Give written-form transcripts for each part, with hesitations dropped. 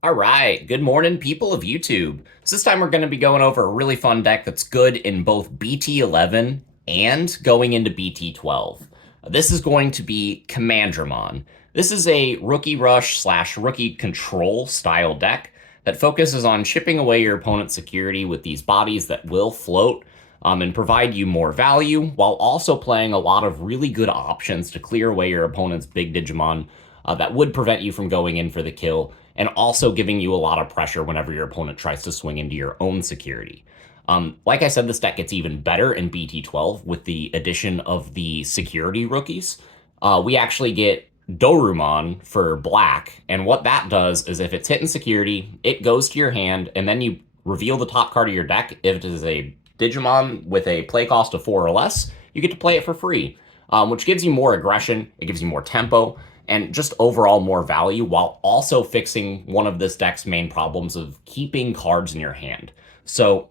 All right, good morning, people of YouTube. So this time we're going to be going over a really fun deck that's good in both BT11 and going into BT12. This is going to be Commandramon. This is a rookie rush slash rookie control style deck that focuses on chipping away your opponent's security with these bodies that will float and provide you more value while also playing a lot of really good options to clear away your opponent's big Digimon that would prevent you from going in for the kill, and also giving you a lot of pressure whenever your opponent tries to swing into your own security. Like I said, this deck gets even better in BT12 with the addition of the security rookies. We actually get Dorumon for black, and what that does is if it's hitting security, it goes to your hand, and then you reveal the top card of your deck. If it is a Digimon with a play cost of 4 or less, you get to play it for free, which gives you more aggression, it gives you more tempo, and just overall more value while also fixing one of this deck's main problems of keeping cards in your hand. So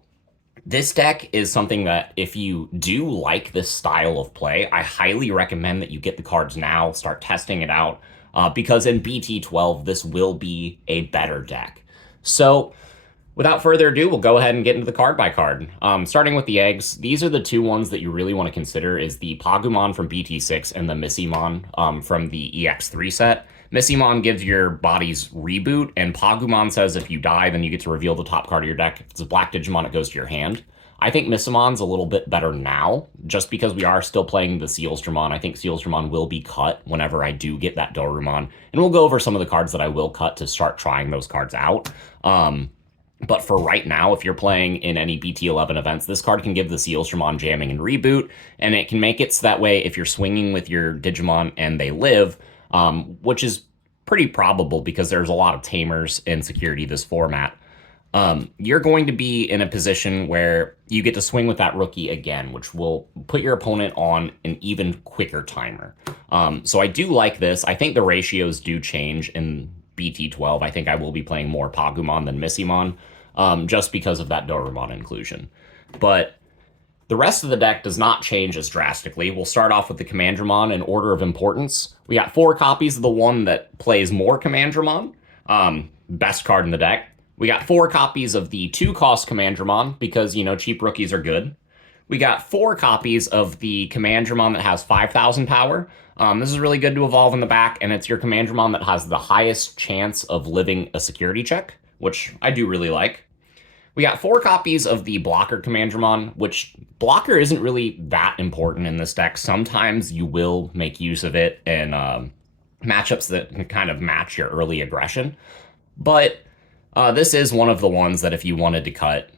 this deck is something that if you do like this style of play, I highly recommend that you get the cards now, start testing it out, because in BT12, this will be a better deck. So without further ado, we'll go ahead and get into the card by card. Starting with the eggs, these are the two ones that you really want to consider is the Pagumon from BT6 and the Missymon from the EX3 set. Missymon gives your bodies reboot, and Pagumon says if you die, then you get to reveal the top card of your deck. If it's a black Digimon, it goes to your hand. I think Missymon's a little bit better now, just because we are still playing the Sealsdramon. I think Sealsdramon will be cut whenever I do get that Dorumon, and we'll go over some of the cards that I will cut to start trying those cards out. But for right now, if you're playing in any BT11 events, this card can give the Sealsdramon jamming and reboot, and it can make it so that way if you're swinging with your Digimon and they live, which is pretty probable because there's a lot of Tamers in security this format, you're going to be in a position where you get to swing with that rookie again, which will put your opponent on an even quicker timer. So I do like this. I think the ratios do change in BT12. I think I will be playing more Pagumon than Missymon, just because of that Dorumon inclusion. But the rest of the deck does not change as drastically. We'll start off with the Commandramon in order of importance. We got 4 copies of the one that plays more Commandramon, best card in the deck. We got 4 copies of the 2-cost Commandramon, because, you know, cheap rookies are good. We got 4 copies of the Commandramon that has 5,000 power. This is really good to evolve in the back, and it's your Commandramon that has the highest chance of living a security check, which I do really like. We got 4 copies of the Blocker Commandramon, which Blocker isn't really that important in this deck. Sometimes you will make use of it in matchups that can kind of match your early aggression. But this is one of the ones that if you wanted to cut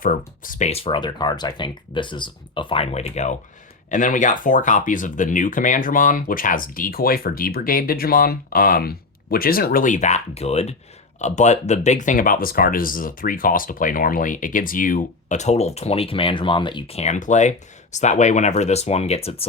for space for other cards, I think this is a fine way to go. And then we got 4 copies of the new Commandramon, which has Decoy for D-Brigade Digimon, which isn't really that good. But the big thing about this card is it's a 3 cost to play normally. It gives you a total of 20 Commandramon that you can play. So that way, whenever this one gets its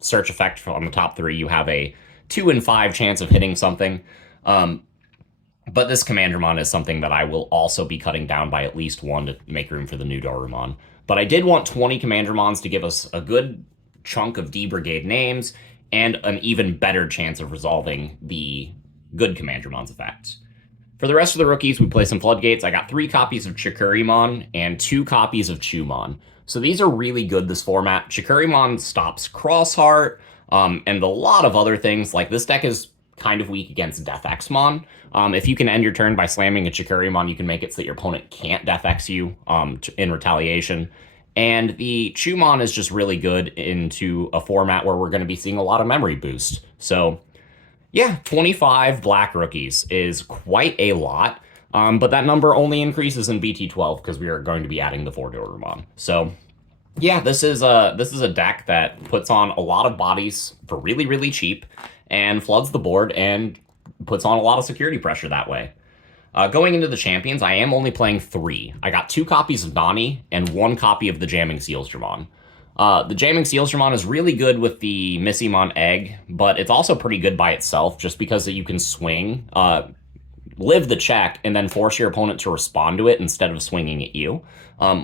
search effect on the top 3, you have a 2 in 5 chance of hitting something. But this Commandramon is something that I will also be cutting down by at least 1 to make room for the new Dorumon. But I did want 20 Commandramons to give us a good chunk of D-Brigade names and an even better chance of resolving the good Commandramon's effects. For the rest of the rookies, we play some Floodgates. I got 3 copies of Chikurimon and 2 copies of Chumon. So these are really good this format. Chikurimon stops Crossheart, and a lot of other things. Like, this deck is kind of weak against Death Xmon. If you can end your turn by slamming a Chikurimon, you can make it so that your opponent can't Death X you in retaliation. And the Chumon is just really good into a format where we're going to be seeing a lot of memory boost. So yeah, 25 black rookies is quite a lot, but that number only increases in BT12 because we are going to be adding the 4 Dorumon. So yeah, this is a deck that puts on a lot of bodies for really, really cheap and floods the board and puts on a lot of security pressure that way. Going into the champions, I am only playing 3. I got 2 copies of Nani and 1 copy of the Jamming Sealsdramon. The Jamming Sealsdramon is really good with the Missymon egg, but it's also pretty good by itself just because you can swing, live the check, and then force your opponent to respond to it instead of swinging at you,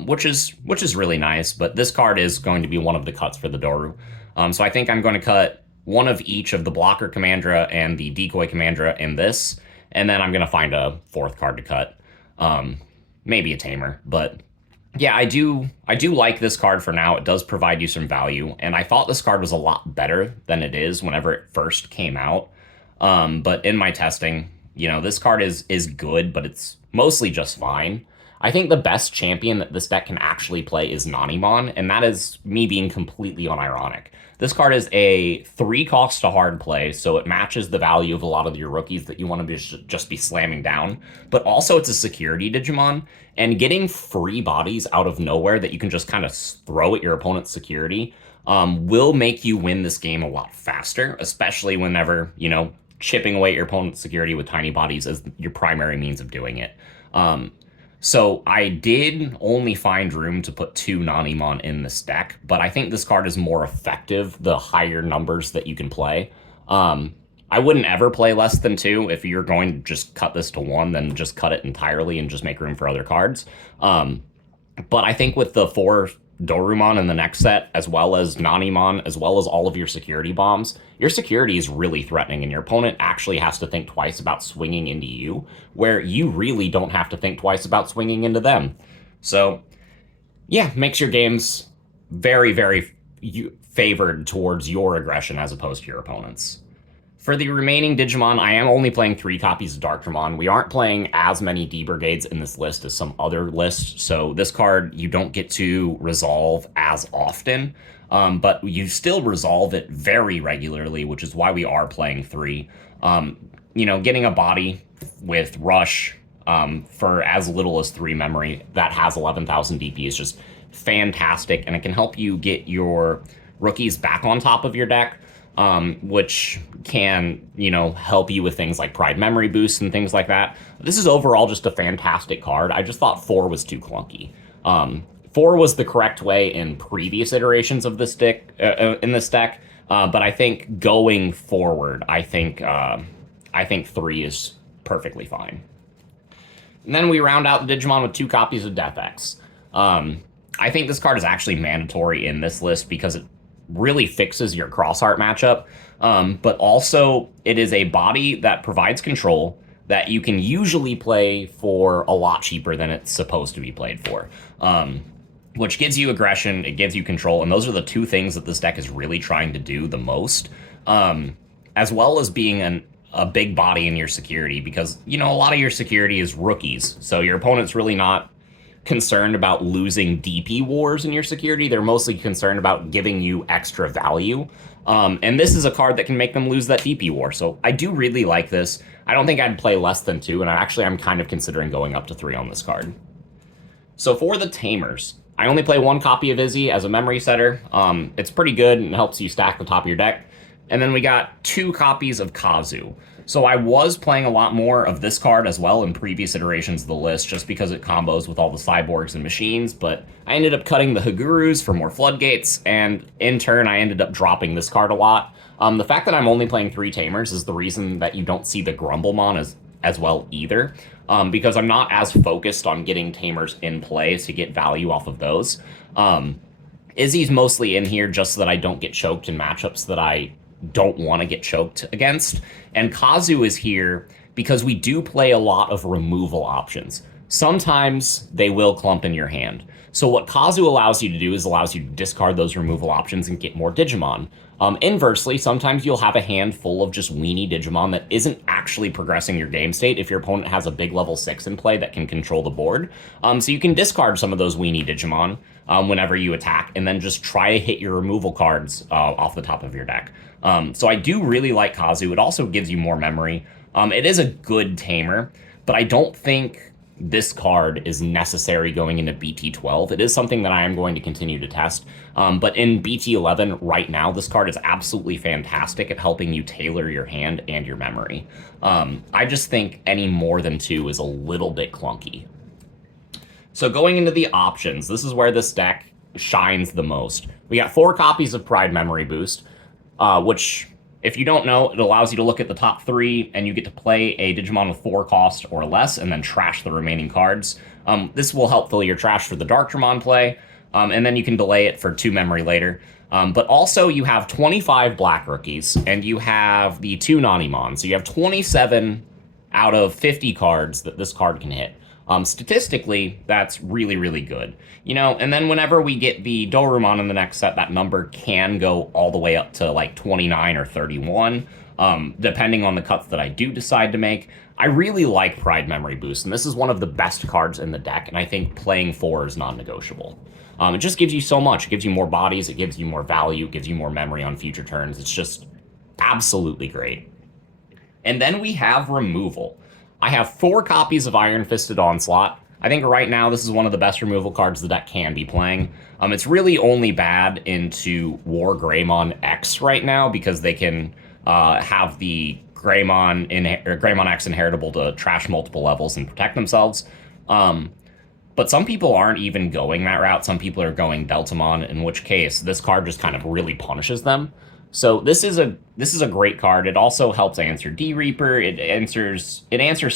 which is really nice. But this card is going to be one of the cuts for the Doru. So I think I'm going to cut one of each of the Blocker Commandra and the Decoy Commandra in this, and then I'm going to find a fourth card to cut. Maybe a Tamer, but yeah, I do like this card for now. It does provide you some value, and I thought this card was a lot better than it is whenever it first came out. But in my testing, this card is good, but it's mostly just fine. I think the best champion that this deck can actually play is Nanimon, and that is me being completely unironic. This card is a 3-cost to hard play, so it matches the value of a lot of your rookies that you want to just be slamming down. But also it's a security Digimon, and getting free bodies out of nowhere that you can just kind of throw at your opponent's security will make you win this game a lot faster, especially whenever, chipping away at your opponent's security with tiny bodies is your primary means of doing it. So I did only find room to put 2 Nanimon in this deck, but I think this card is more effective the higher numbers that you can play. I wouldn't ever play less than 2. If you're going to just cut this to 1, then just cut it entirely and just make room for other cards. But I think with the 4 Dorumon in the next set, as well as Nanimon, as well as all of your security bombs, your security is really threatening, and your opponent actually has to think twice about swinging into you, where you really don't have to think twice about swinging into them. So, yeah, makes your games very, very favored towards your aggression as opposed to your opponent's. For the remaining Digimon, I am only playing 3 copies of Darkramon. We aren't playing as many D-Brigades in this list as some other lists, so this card you don't get to resolve as often, but you still resolve it very regularly, which is why we are playing 3. Getting a body with Rush for as little as 3 memory that has 11,000 DP is just fantastic, and it can help you get your rookies back on top of your deck, which can, help you with things like Pride Memory Boost and things like that. This is overall just a fantastic card. I just thought 4 was too clunky. 4 was the correct way in previous iterations of this deck, but I think going forward, I think 3 is perfectly fine. And then we round out the Digimon with 2 copies of Death X. I think this card is actually mandatory in this list because it really fixes your Crossheart matchup, but also it is a body that provides control that you can usually play for a lot cheaper than it's supposed to be played for, which gives you aggression, it gives you control, and those are the 2 things that this deck is really trying to do the most, as well as being a big body in your security, because, a lot of your security is rookies, so your opponent's really not concerned about losing DP wars in your security. They're mostly concerned about giving you extra value. And this is a card that can make them lose that DP war. So I do really like this. I don't think I'd play less than 2, and I'm kind of considering going up to 3 on this card. So for the Tamers, I only play 1 copy of Izzy as a memory setter. It's pretty good and helps you stack the top of your deck. And then we got 2 copies of Kazu. So I was playing a lot more of this card as well in previous iterations of the list, just because it combos with all the cyborgs and machines, but I ended up cutting the Hagurus for more floodgates, and in turn I ended up dropping this card a lot. The fact that I'm only playing 3 Tamers is the reason that you don't see the Grumblemon as well either, because I'm not as focused on getting Tamers in play to get value off of those. Izzy's mostly in here just so that I don't get choked in matchups that I don't want to get choked against. And Kazu is here because we do play a lot of removal options. Sometimes they will clump in your hand. So what Kazu allows you to do is allows you to discard those removal options and get more Digimon. Inversely, sometimes you'll have a hand full of just weenie Digimon that isn't actually progressing your game state if your opponent has a big level 6 in play that can control the board. So you can discard some of those weenie Digimon whenever you attack, and then just try to hit your removal cards off the top of your deck. So I do really like Kazu. It also gives you more memory. It is a good tamer, but I don't think this card is necessary going into Bt12. It is something that I am going to continue to test. But in Bt11 right now, this card is absolutely fantastic at helping you tailor your hand and your memory. I just think any more than 2 is a little bit clunky. So going into the options, this is where this deck shines the most. We got 4 copies of Pride Memory Boost, which, if you don't know, it allows you to look at the top 3, and you get to play a Digimon with 4 cost or less, and then trash the remaining cards. This will help fill your trash for the Darkramon play, and then you can delay it for 2 memory later. But also, you have 25 black rookies, and you have the 2 Nanimon, so you have 27 out of 50 cards that this card can hit. Statistically, that's really, really good. You know, and then whenever we get the Dorumon in the next set, that number can go all the way up to like 29 or 31, depending on the cuts that I do decide to make. I really like Pride Memory Boost, and this is one of the best cards in the deck, and I think playing 4 is non-negotiable. It just gives you so much. It gives you more bodies, it gives you more value, it gives you more memory on future turns. It's just absolutely great. And then we have removal. I have 4 copies of Iron Fisted Onslaught. I think right now this is one of the best removal cards the deck can be playing. It's really only bad into War Greymon X right now because they can have the Greymon X inheritable to trash multiple levels and protect themselves. But some people aren't even going that route. Some people are going Deltamon, in which case this card just kind of really punishes them. So this is a great card. It also helps answer D-Reaper. It answers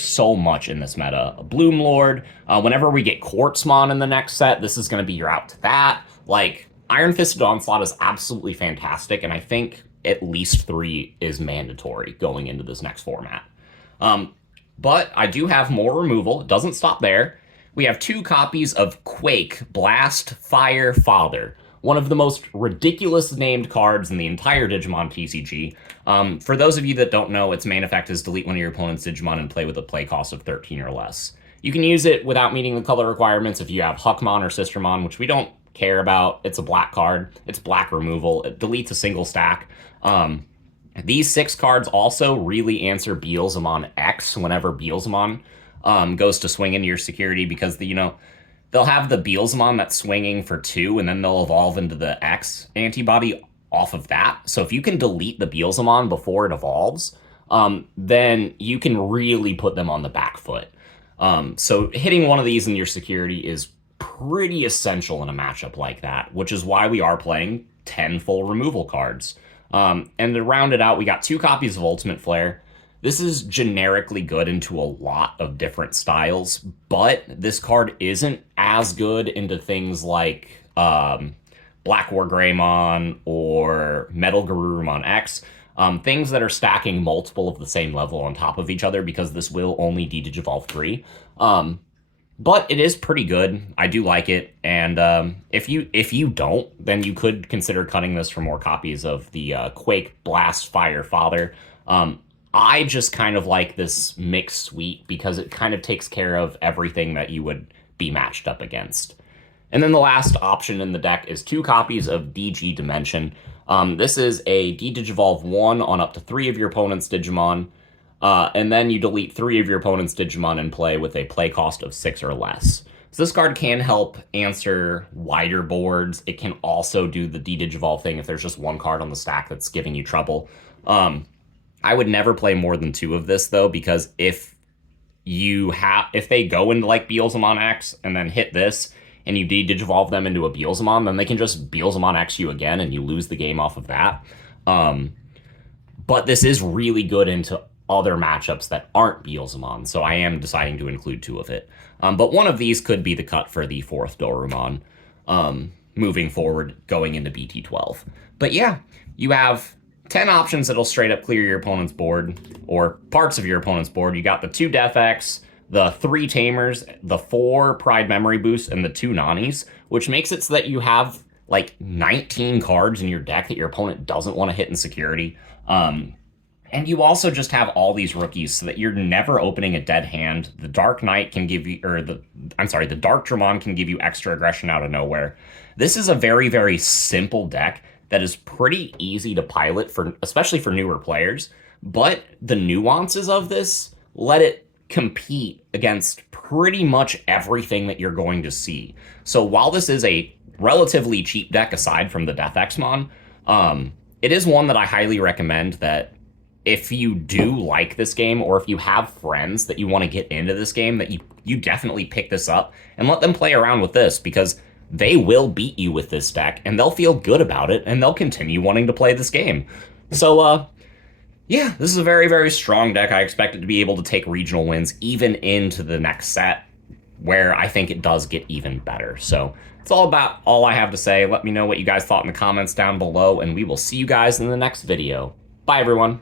so much in this meta. Bloom Lord. Whenever we get Quartzmon in the next set, this is going to be your out to that. Like, Iron Fisted Onslaught is absolutely fantastic, and I think at least 3 is mandatory going into this next format. But I do have more removal. It doesn't stop there. We have 2 copies of Quake Blast Fire Father, one of the most ridiculous named cards in the entire Digimon TCG. For those of you that don't know, its main effect is delete one of your opponent's Digimon and play with a play cost of 13 or less. You can use it without meeting the color requirements if you have Huckmon or Sistermon, which we don't care about. It's a black card. It's black removal. It deletes a single stack. These 6 cards also really answer Beelzemon X whenever Beelzemon goes to swing into your security, because they'll have the Beelzemon that's swinging for 2, and then they'll evolve into the X antibody off of that. So if you can delete the Beelzemon before it evolves, then you can really put them on the back foot. So hitting one of these in your security is pretty essential in a matchup like that, which is why we are playing 10 full removal cards. And to round it out, we got 2 copies of Ultimate Flare. This is generically good into a lot of different styles, but this card isn't as good into things like Black War Greymon or Metal Garurumon X, things that are stacking multiple of the same level on top of each other, because this will only D-Digivolve 3. But it is pretty good. I do like it, and if you don't, then you could consider cutting this for more copies of the Quake Blast Fire Father. I just kind of like this mixed suite because it kind of takes care of everything that you would be matched up against. And then the last option in the deck is 2 copies of DG Dimension. This is a D-Digivolve 1 on up to 3 of your opponent's Digimon, and then you delete 3 of your opponent's Digimon and play with a play cost of 6 or less. So this card can help answer wider boards. It can also do the D-Digivolve thing if there's just one card on the stack that's giving you trouble. I would never play more than 2 of this, though, because if they go into like Beelzemon X and then hit this, and you Digivolve them into a Beelzemon, then they can just Beelzemon X you again, and you lose the game off of that. But this is really good into other matchups that aren't Beelzemon, so I am deciding to include 2 of it. But one of these could be the cut for the 4th Dorumon moving forward, going into Bt12. But yeah, you have 10 options that'll straight up clear your opponent's board, or parts of your opponent's board. You got the 2 Death X, the 3 Tamers, the 4 Pride Memory Boost, and the 2 Nanis, which makes it so that you have like 19 cards in your deck that your opponent doesn't want to hit in security. And you also just have all these rookies so that you're never opening a dead hand. The Dark Knight can give you, the Dark Dramon can give you extra aggression out of nowhere. This is a very, very simple deck that is pretty easy to pilot, especially for newer players, but the nuances of this let it compete against pretty much everything that you're going to see. So while this is a relatively cheap deck aside from the Death X-Mon, it is one that I highly recommend that if you do like this game, or if you have friends that you want to get into this game, that you definitely pick this up and let them play around with this, because they will beat you with this deck, and they'll feel good about it, and they'll continue wanting to play this game. So, yeah, this is a very, very strong deck. I expect it to be able to take regional wins even into the next set, where I think it does get even better. So that's all I have to say. Let me know what you guys thought in the comments down below, and we will see you guys in the next video. Bye, everyone.